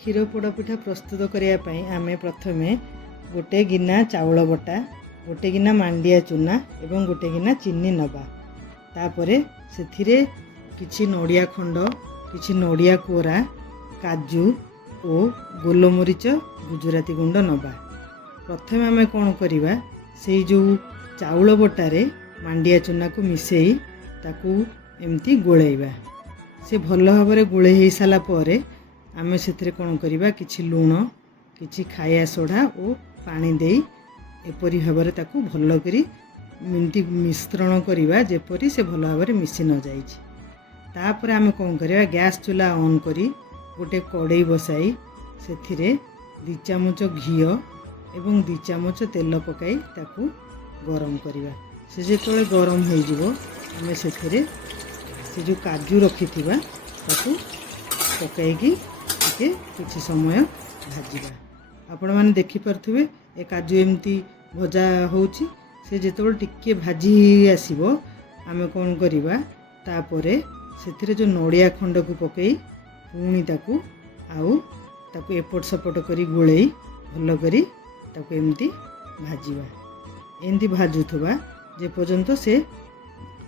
क्षीर पोड़पिठा प्रस्तुत करने आम प्रथम गोटे गिना चाउल बटा गोटे गिना मांडिया चूना एवं गोटे गिना चीनी नवा तापर से किछि नड़िया खंड किछि नड़िया कोरा काजू और गोलमरीच गुजराती गुंड नवा। प्रथम आम कौन करवा से जो चाउल बटारे मांडिया चूना को मिसई ताकू एमती गोलैबा से भल भाव गोले हो सारापर आम से कौन करवा किछि लुण किछि खाया सोडा और पानी दे एपरी भाव ताकू भल करी एमती मिश्रण करवा जेपरी से भल भाव मिसी न जाइए। तापर आम कौन करवा गैस चूल्हा ऑन करी गोटे कड़ई बसाई से 2 चामच घी एवं 2 चामच तेल पकाई ताकू गरम करवा। से जो गरम हो आम से जो काजू रखी ताकू पकईकी किसी समय भाजवा। आपण मैंने देखिपे ए काजू एमती भजा होची से जो टिके भाजी आसो आम कौन करवा तापर से जो नड़िया खंड को पकई पुणी ताकू एपट सपट करी गोलई भल करी ताकू एमती भाजवा। एमती भाजुवा जे पर्यंत से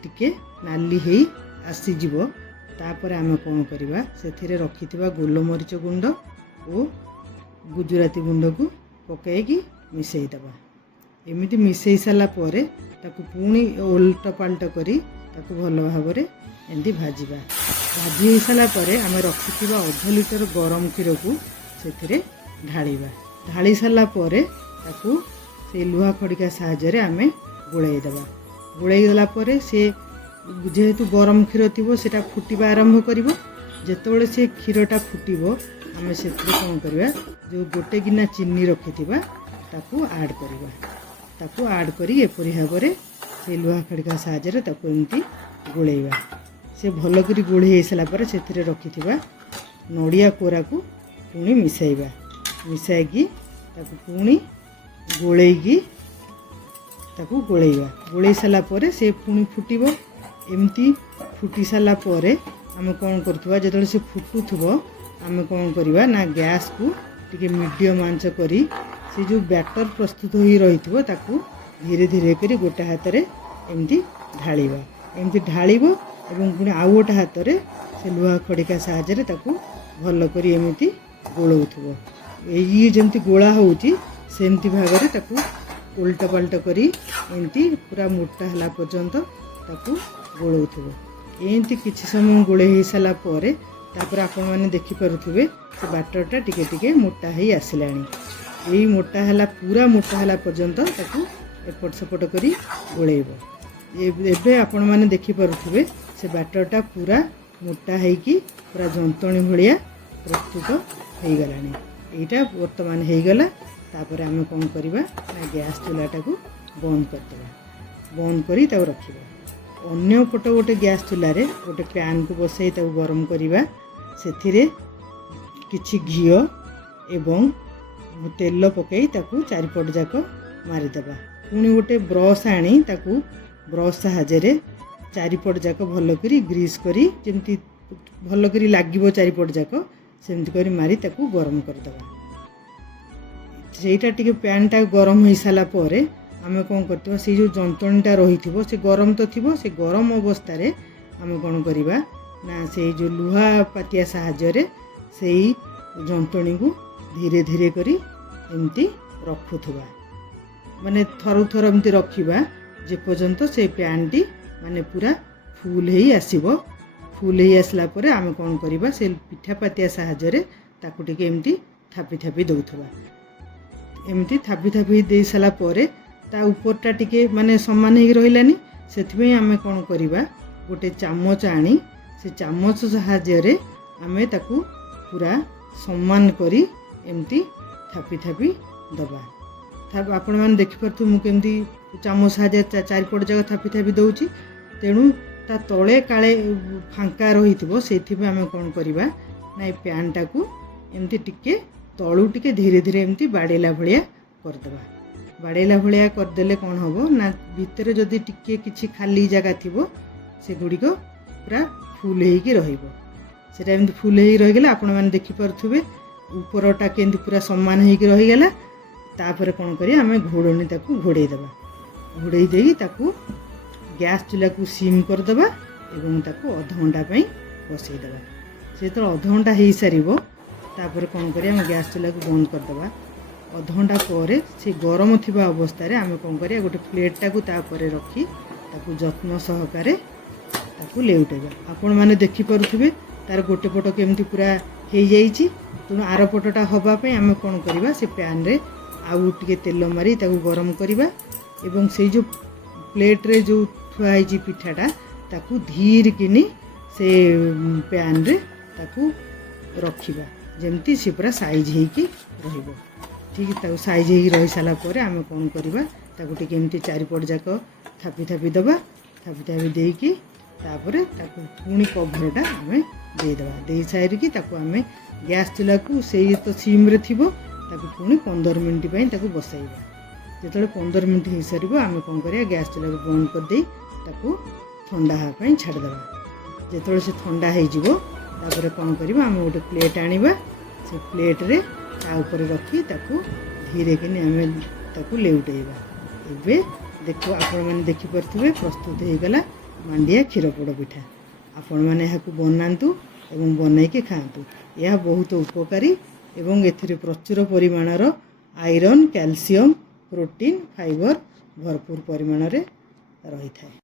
टिके नाली है आसीज तापर आम कौन करवा से रखिथिबा गोलमरीच गुंड और गुजराती गुंड को पकईकी मिसई दबा। एमती मिसई सारा पर ताकू पुणी ओल्ट पाल्ट करी ताकू भल भाव एमती भाजवा। भाजी हो सारा पर आम रखिथिबा 1/2 लिटर गरम क्षीर को से ढालिबा। ढाली सारा पर ताकू से लुहा खड़िका साहाय्य आम गोलाई दबा। गोलाई देला पर से जेहेतु गरम क्षीर थी से फुटवा आरंभ कर जिते से क्षीरटा फुटब आम से कौन करवा जो गोटे गिना चीनी रखि ताकू आड करवा। ताकू आड करी एपरी भाव से लुहा खड़िका साहाय्य एमती गोलैबा। से भल करी गोली हो सारापर से रखि नड़िया कोरा को पुणी मिसाइबा। मिसाइकी ताकू पुणी गोलैकी ताकू गोलैबा। गोलै सारापर से पुणी फुटब। एमती फुटी सारा पर आम कौन करथुवा जेतले से फुटुथुबो आम कौन करवा ना गैस को टिके मीडियम आंच करी से जो बैटर प्रस्तुत हो रही ताकू धीरे धीरे करी गोटे हाथ में एमती ढालिबा। एमती ढालिबो एवं पुणी आउ गोटे हाथ में से लुहा खड़िका साहाय्य ताकू भल करी एमती गोलौथुबो। ये जमती गोला होउची सेमती भाग में ताकू उल्टा पाल्टा करी एमती पूरा मोटा हला पर्यंत ताकू गोलौथुबो। एमती किछि समय गोले हो सारा पर तापर आपण मैंने देखिपे से बैटरटा टिके टिके मोटा ही आसिलानी। यही मोटा हला पूरा मोटा हला पर्यंत ताकू एपट सपट करी गोलैब। एबे आपण मैंने देखिपे से बैटरटा पूरा मोटा होइकी पूरा जंतणी भाया प्रस्तुत हो गलानी। एटा वर्तमान हो गला। तापर आम कौन करवा ना गैस चूल्हाटा को बंद करदेवा। बंद करी ताऊ रखिबा। अन्य पट गोटे गैस चूल्हा गोटे पैन को बसई गरम करवा। से किछि घी एवं तेल पकई ताकू चारिपट जाक मारिदेवा। पुणी गोटे ब्रश आनी ताकू ब्रश साहाय्य चारिपट जाक भल करी ग्रीस करी जमती भल करी लागिबो चारिपट जाक सेमती करी मारी ताकू गरम करदेवा। सेटा टिके पैनटा गरम हो सारा पर आम कौन करवा से जो जंतणीटा रही से गरम तो थी से गरम अवस्था आम कौन करवा ना से जो लुहा पातिया साहाय्य से जंतणी को धीरे धीरे करी एमती रखुवा। माने थरु थर एमती रखिबा जे पर्यंत से पैनटी माने पूरा फुल ही आसीबो। फुल ही आसला पर आम कौन करवा से पिठा पातिया साहाय्य ताकू टिके एमती थापी थापी दउथुवा। एमती थापी थापी दे सारा पर ता उपरटा टिके माने समान ही रहिलानी। सेथिबे आमे कौन करवा गोटे चामच आनी से चामच साहाय्य आमे ताकू पूरा समान करी एमती थापी थापी दबा। आपण मैंने देखिपु मुझे चामच साहाय्य चारिपट जाक थापी थापी दौची। तेणु ता तले काले फांका रही से आम कौन करवा ना पैनटा को एमती टिके तलू टिके धीरे धीरे एमती बाड़ेला भाया करदे। बाड़ेला भाया करदेले कौन हम ना भितर जदि टिके किछि खाली जगह थी से गुड़िक पूरा फुल होगी रही फुल हो रहीगला। आपण मैंने देखिपे ଉପରଟା କେମିତି ପୁରା ସମାନ ହେଇକି ରହିଗଲା। ତାପରେ କ'ଣ କରିବା ଆମେ ଘୋଡ଼ଣୀ ତାକୁ ଘୋଡ଼େଇ ଦେବା। ଘୋଡ଼େଇ ଦେଇକି ତାକୁ ଗ୍ୟାସ୍ ଚୁଲାକୁ ସିମ୍ କରିଦେବା ଏବଂ ତାକୁ ଅଧଘଣ୍ଟା ପାଇଁ ବସେଇଦେବା। ସେ ଯେତେବେଳେ ଅଧଘଣ୍ଟା ହେଇସାରିବ ତାପରେ କ'ଣ କରିବା ଆମେ ଗ୍ୟାସ୍ ଚୁଲାକୁ ବନ୍ଦ କରିଦେବା। ଅଧଘଣ୍ଟା ପରେ ସେ ଗରମ ଥିବା ଅବସ୍ଥାରେ ଆମେ କ'ଣ କରିବା ଗୋଟେ ପ୍ଲେଟ୍ଟାକୁ ତାପରେ ରଖି ତାକୁ ଯତ୍ନ ସହକାରେ ତାକୁ ଲେଉଟାଇବା। ଆପଣମାନେ ଦେଖିପାରୁଥିବେ ତାର ଗୋଟେ ପଟ କେମିତି ପୁରା ହେଇଯାଇଛି। ତେଣୁ ଆର ପଟଟା ହେବା ପାଇଁ ଆମେ କ'ଣ କରିବା ସେ ପ୍ୟାନ୍ରେ ଆଉ ଟିକେ ତେଲ ମାରି ତାକୁ ଗରମ କରିବା ଏବଂ ସେଇ ଯେଉଁ ପ୍ଲେଟ୍ରେ ଯେଉଁ ଥୁଆ ହେଇଛି ପିଠାଟା ତାକୁ ଧୀରକିନି ସେ ପ୍ୟାନ୍ରେ ତାକୁ ରଖିବା ଯେମିତି ସେ ପୁରା ସାଇଜ୍ ହେଇକି ରହିବ। ଠିକ୍ ତାକୁ ସାଇଜ୍ ହେଇକି ରହିସାରିଲା ପରେ ଆମେ କ'ଣ କରିବା ତାକୁ ଟିକେ ଏମିତି ଚାରିପଟ ଯାକ ଥାପି ଥାପି ଦେବା। ଥାପି ଥାପି ଦେଇକି ତାପରେ ତାକୁ ପୁଣି କଭରଟା ଆମେ ଦେଇଦେବା। ଦେଇ ସାରିକି ତାକୁ ଆମେ ଗ୍ୟାସ୍ ଚୁଲାକୁ ସେଇ ତ ସିମ୍ରେ ଥିବ ତାକୁ ପୁଣି 15 ମିନିଟ୍ ପାଇଁ ତାକୁ ବସାଇବା। ଯେତେବେଳେ 15 ମିନିଟ୍ ହେଇସାରିବ ଆମେ କ'ଣ କରିବା ଗ୍ୟାସ୍ ଚୁଲାକୁ ବନ୍ଦ କରିଦେଇ ତାକୁ ଥଣ୍ଡା ହେବା ପାଇଁ ଛାଡ଼ିଦେବା। ଯେତେବେଳେ ସେ ଥଣ୍ଡା ହେଇଯିବ ତାପରେ କ'ଣ କରିବା ଆମେ ଗୋଟେ ପ୍ଲେଟ୍ ଆଣିବା। ସେ ପ୍ଲେଟ୍ରେ ତା ଉପରେ ରଖି ତାକୁ ଧୀରେ କିନି ଆମେ ତାକୁ ଲେଉଟାଇବା। ଏବେ ଆପଣମାନେ ଦେଖିପାରୁଥିବେ ପ୍ରସ୍ତୁତ ହେଇଗଲା ମାଣ୍ଡିଆ କ୍ଷୀର ପୋଡ଼ ପିଠା। ଆପଣମାନେ ଏହାକୁ ବନାନ୍ତୁ ଏବଂ ବନେଇକି ଖାଆନ୍ତୁ। ଏହା ବହୁତ ଉପକାରୀ ଏବଂ ଏଥିରେ ପ୍ରଚୁର ପରିମାଣର ଆଇରନ୍, କ୍ୟାଲସିୟମ୍, ପ୍ରୋଟିନ୍, ଫାଇବର ଭରପୁର ପରିମାଣରେ ରହିଥାଏ।